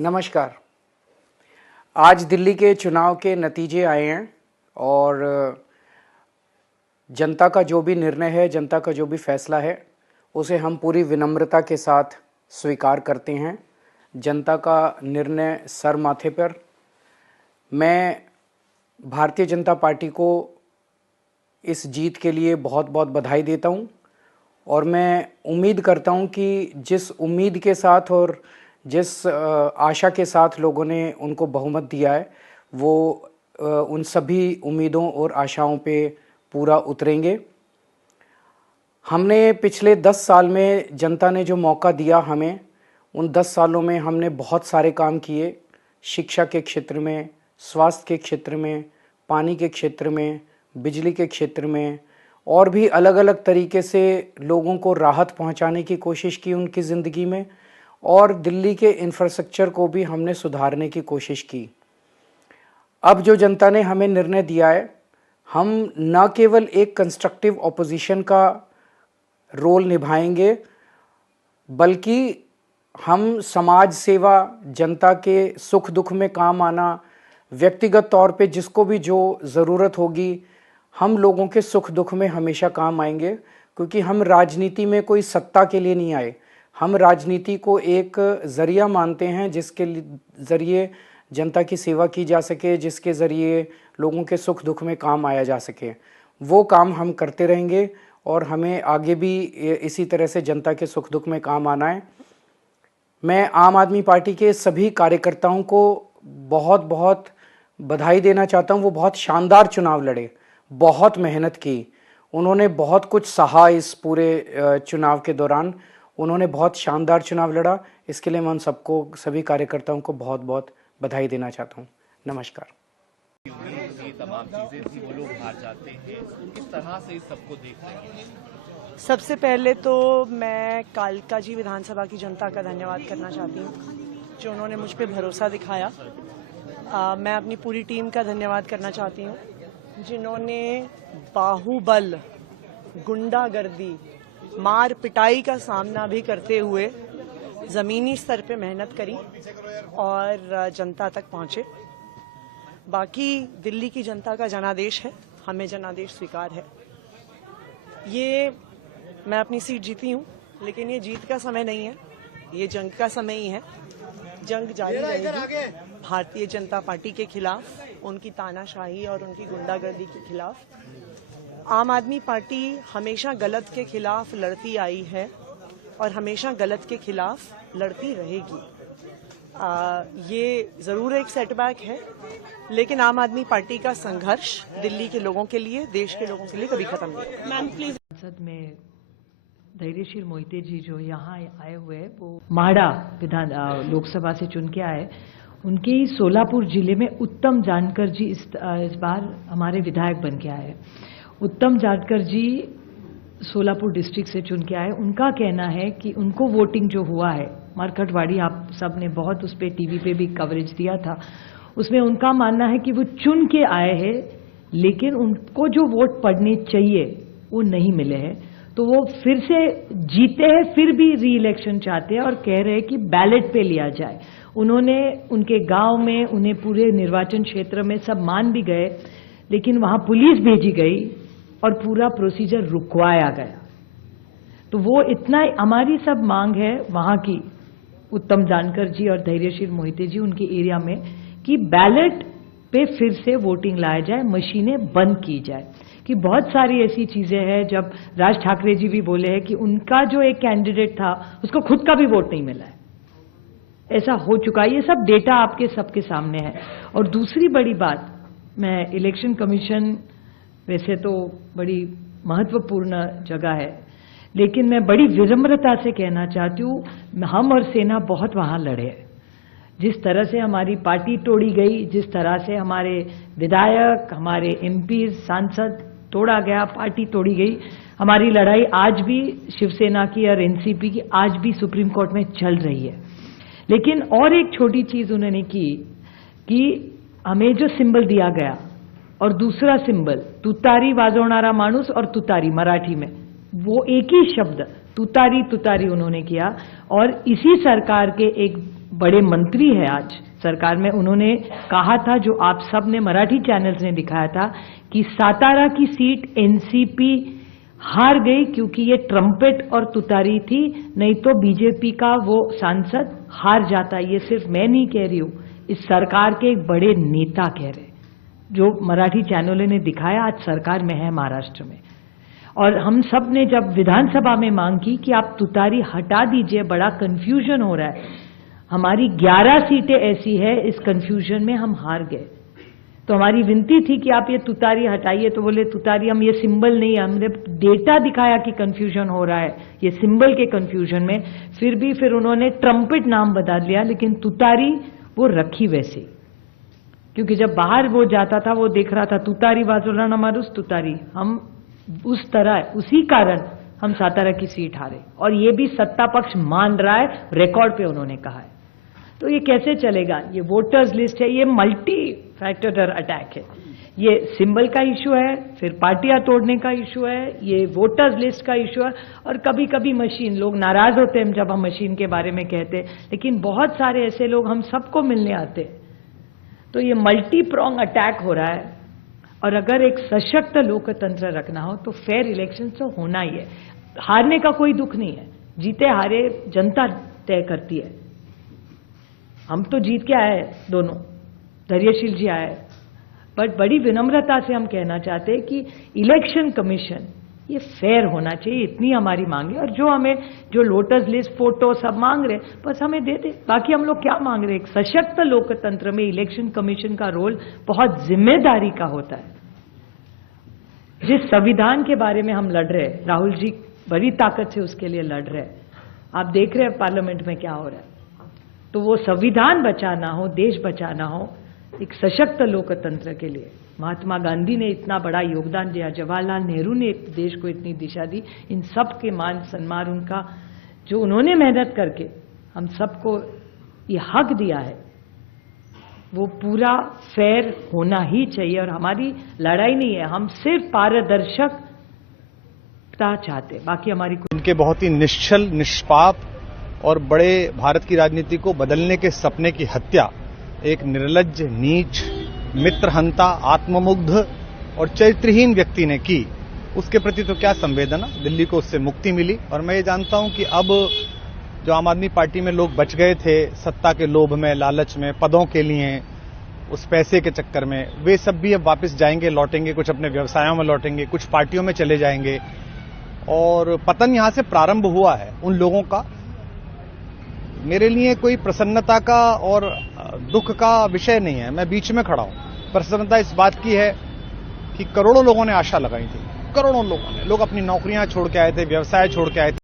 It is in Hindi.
नमस्कार। आज दिल्ली के चुनाव के नतीजे आए हैं और जनता का जो भी निर्णय है, जनता का जो भी फैसला है, उसे हम पूरी विनम्रता के साथ स्वीकार करते हैं। जनता का निर्णय सर माथे पर। मैं भारतीय जनता पार्टी को इस जीत के लिए बहुत बहुत बधाई देता हूं और मैं उम्मीद करता हूं कि जिस उम्मीद के साथ और जिस आशा के साथ लोगों ने उनको बहुमत दिया है, वो उन सभी उम्मीदों और आशाओं पे पूरा उतरेंगे। हमने पिछले 10 साल में जनता ने जो मौका दिया हमें, उन 10 सालों में हमने बहुत सारे काम किए। शिक्षा के क्षेत्र में, स्वास्थ्य के क्षेत्र में, पानी के क्षेत्र में, बिजली के क्षेत्र में और भी अलग अलग तरीके से लोगों को राहत पहुंचाने की कोशिश की उनकी ज़िंदगी में, और दिल्ली के इंफ्रास्ट्रक्चर को भी हमने सुधारने की कोशिश की। अब जो जनता ने हमें निर्णय दिया है, हम न केवल एक कंस्ट्रक्टिव ऑपोजिशन का रोल निभाएंगे, बल्कि हम समाज सेवा, जनता के सुख दुख में काम आना, व्यक्तिगत तौर पे जिसको भी जो ज़रूरत होगी, हम लोगों के सुख दुख में हमेशा काम आएंगे। क्योंकि हम राजनीति में कोई सत्ता के लिए नहीं आए, हम राजनीति को एक ज़रिया मानते हैं जिसके ज़रिए जनता की सेवा की जा सके, जिसके ज़रिए लोगों के सुख दुख में काम आया जा सके। वो काम हम करते रहेंगे और हमें आगे भी इसी तरह से जनता के सुख दुख में काम आना है। मैं आम आदमी पार्टी के सभी कार्यकर्ताओं को बहुत बहुत बधाई देना चाहता हूँ। वो बहुत शानदार चुनाव लड़े, बहुत मेहनत की, उन्होंने बहुत कुछ सहा इस पूरे चुनाव के दौरान। उन्होंने बहुत शानदार चुनाव लड़ा। इसके लिए मैं उन सबको, सभी कार्यकर्ताओं को बहुत बहुत बधाई देना चाहता हूँ। नमस्कार। ये तमाम चीजें थी, वो लोग हार जाते हैं, किस तरह से इस सबको देख रहे हैं? सबसे पहले तो मैं कालका जी विधानसभा की जनता का धन्यवाद करना चाहती हूँ, जो उन्होंने मुझ पर भरोसा दिखाया। मैं अपनी पूरी टीम का धन्यवाद करना चाहती हूँ, जिन्होंने बाहुबल, गुंडागर्दी, मार पिटाई का सामना भी करते हुए जमीनी स्तर पे मेहनत करी और जनता तक पहुंचे। बाकी दिल्ली की जनता का जनादेश है, हमें जनादेश स्वीकार है। ये मैं अपनी सीट जीती हूँ, लेकिन ये जीत का समय नहीं है, ये जंग का समय ही है। जंग जारी रहेगी भारतीय जनता पार्टी के खिलाफ, उनकी तानाशाही और उनकी गुंडागर्दी के खिलाफ। आम आदमी पार्टी हमेशा गलत के खिलाफ लड़ती आई है और हमेशा गलत के खिलाफ लड़ती रहेगी। ये जरूर एक सेटबैक है, लेकिन आम आदमी पार्टी का संघर्ष दिल्ली के लोगों के लिए, देश के लोगों के लिए कभी खत्म नहीं होगा। Ma'am please. संसद में धैर्यशील मोहिते जी जो यहाँ आए हुए हैं, वो माड़ा विधान लोकसभा से चुन के आए। उनके ही सोलापुर जिले में उत्तम जानकर जी इस बार हमारे विधायक बन के आए। उत्तम जानकर जी सोलापुर डिस्ट्रिक्ट से चुन के आए। उनका कहना है कि उनको वोटिंग जो हुआ है, मार्केटवाड़ी, आप सब ने बहुत उस पर टीवी पे भी कवरेज दिया था, उसमें उनका मानना है कि वो चुन के आए हैं, लेकिन उनको जो वोट पड़ने चाहिए वो नहीं मिले हैं। तो वो फिर से जीते हैं, फिर भी री इलेक्शन चाहते हैं और कह रहे हैं कि बैलेट पे लिया जाए। उन्होंने उनके गांव में, उन्हें पूरे निर्वाचन क्षेत्र में सब मान भी गए, लेकिन वहां पुलिस भेजी गई और पूरा प्रोसीजर रुकवाया गया। तो वो इतना, हमारी सब मांग है वहां की, उत्तम जानकर जी और धैर्यशील मोहिते जी उनके एरिया में, कि बैलेट पे फिर से वोटिंग लाया जाए, मशीनें बंद की जाए। कि बहुत सारी ऐसी चीजें हैं, जब राज ठाकरे जी भी बोले हैं कि उनका जो एक कैंडिडेट था उसको खुद का भी वोट नहीं मिला है, ऐसा हो चुका है। ये सब डेटा आपके सबके सामने है। और दूसरी बड़ी बात, मैं इलेक्शन कमीशन वैसे तो बड़ी महत्वपूर्ण जगह है, लेकिन मैं बड़ी विनम्रता से कहना चाहती हूँ, हम और सेना बहुत वहां लड़े। जिस तरह से हमारी पार्टी तोड़ी गई, जिस तरह से हमारे विधायक, हमारे एमपी, सांसद तोड़ा गया, पार्टी तोड़ी गई, हमारी लड़ाई आज भी शिवसेना की और एनसीपी की आज भी सुप्रीम कोर्ट में चल रही है। लेकिन और एक छोटी चीज उन्होंने की कि हमें जो सिंबल दिया गया और दूसरा सिंबल तुतारी वाजवणारा माणूस और तुतारी मराठी में, वो एक ही शब्द तुतारी तुतारी उन्होंने किया। और इसी सरकार के एक बड़े मंत्री हैं आज सरकार में, उन्होंने कहा था, जो आप सब ने मराठी चैनल्स ने दिखाया था, कि सातारा की सीट एनसीपी हार गई क्योंकि ये ट्रम्पेट और तुतारी थी, नहीं तो बीजेपी का वो सांसद हार जाता। ये सिर्फ मैं नहीं कह रही हूं, इस सरकार के एक बड़े नेता कह रहे, जो मराठी चैनलों ने दिखाया, आज सरकार में है महाराष्ट्र में। और हम सब ने जब विधानसभा में मांग की कि आप तुतारी हटा दीजिए, बड़ा कंफ्यूजन हो रहा है, हमारी 11 सीटें ऐसी है, इस कंफ्यूजन में हम हार गए। तो हमारी विनती थी कि आप ये तुतारी हटाइए, तो बोले तुतारी हम ये सिंबल नहीं, हमने डेटा दिखाया कि कंफ्यूजन हो रहा है ये सिंबल के कंफ्यूजन में, फिर उन्होंने ट्रम्पेट नाम बदल लिया, लेकिन तुतारी वो रखी वैसे, क्योंकि जब बाहर वो जाता था वो देख रहा था तुतारी वाजोला नमारुस तुतारी, हम उस तरह, उसी कारण हम सातारा की सीट हारे, और ये भी सत्ता पक्ष मान रहा है, रिकॉर्ड पे उन्होंने कहा है। तो ये कैसे चलेगा? ये वोटर्स लिस्ट है, ये मल्टी फैक्टर अटैक है, ये सिंबल का इशू है, फिर पार्टियां तोड़ने का इशू है, ये वोटर्स लिस्ट का इशू है, और कभी कभी मशीन, लोग नाराज होते हैं जब हम मशीन के बारे में कहते हैं, लेकिन बहुत सारे ऐसे लोग हम सबको मिलने आते हैं। तो ये मल्टी प्रोंग अटैक हो रहा है, और अगर एक सशक्त लोकतंत्र रखना हो तो फेयर इलेक्शन तो होना ही है। हारने का कोई दुख नहीं है, जीते हारे जनता तय करती है। हम तो जीत के आए दोनों, धैर्यशील जी आए, बट बड़ी विनम्रता से हम कहना चाहते हैं कि इलेक्शन कमीशन ये फेयर होना चाहिए, इतनी हमारी मांग है। और जो हमें, जो लोटस लिस्ट, फोटो सब मांग रहे, बस हमें दे दे। बाकी हम लोग क्या मांग रहे हैं? एक सशक्त लोकतंत्र में इलेक्शन कमीशन का रोल बहुत जिम्मेदारी का होता है। जिस संविधान के बारे में हम लड़ रहे हैं, राहुल जी बड़ी ताकत से उसके लिए लड़ रहे हैं, आप देख रहे हैं पार्लियामेंट में क्या हो रहा है। तो वो संविधान बचाना हो, देश बचाना हो, एक सशक्त लोकतंत्र के लिए महात्मा गांधी ने इतना बड़ा योगदान दिया, जवाहरलाल नेहरू ने देश को इतनी दिशा दी, इन सब के मान सम्मान, उनका जो उन्होंने मेहनत करके हम सबको ये हक दिया है, वो पूरा फेयर होना ही चाहिए। और हमारी लड़ाई नहीं है, हम सिर्फ पारदर्शकता चाहते, बाकी हमारी उनके बहुत ही निश्चल, निष्पाप और बड़े भारत की राजनीति को बदलने के सपने की हत्या एक निर्लज्ज, नीच, मित्रहंता, आत्ममुग्ध और चरित्रहीन व्यक्ति ने की। उसके प्रति तो क्या संवेदना, दिल्ली को उससे मुक्ति मिली। और मैं ये जानता हूं कि अब जो आम आदमी पार्टी में लोग बच गए थे सत्ता के लोभ में, लालच में, पदों के लिए, उस पैसे के चक्कर में, वे सब भी अब वापस जाएंगे, लौटेंगे, कुछ अपने व्यवसायों में लौटेंगे, कुछ पार्टियों में चले जाएंगे, और पतन यहां से प्रारंभ हुआ है उन लोगों का। मेरे लिए कोई प्रसन्नता का और दुख का विषय नहीं है, मैं बीच में खड़ा हूं। प्रसन्नता इस बात की है कि करोड़ों लोगों ने आशा लगाई थी, करोड़ों लोगों ने, लोग अपनी नौकरियां छोड़ के आए थे, व्यवसाय छोड़ के आए थे,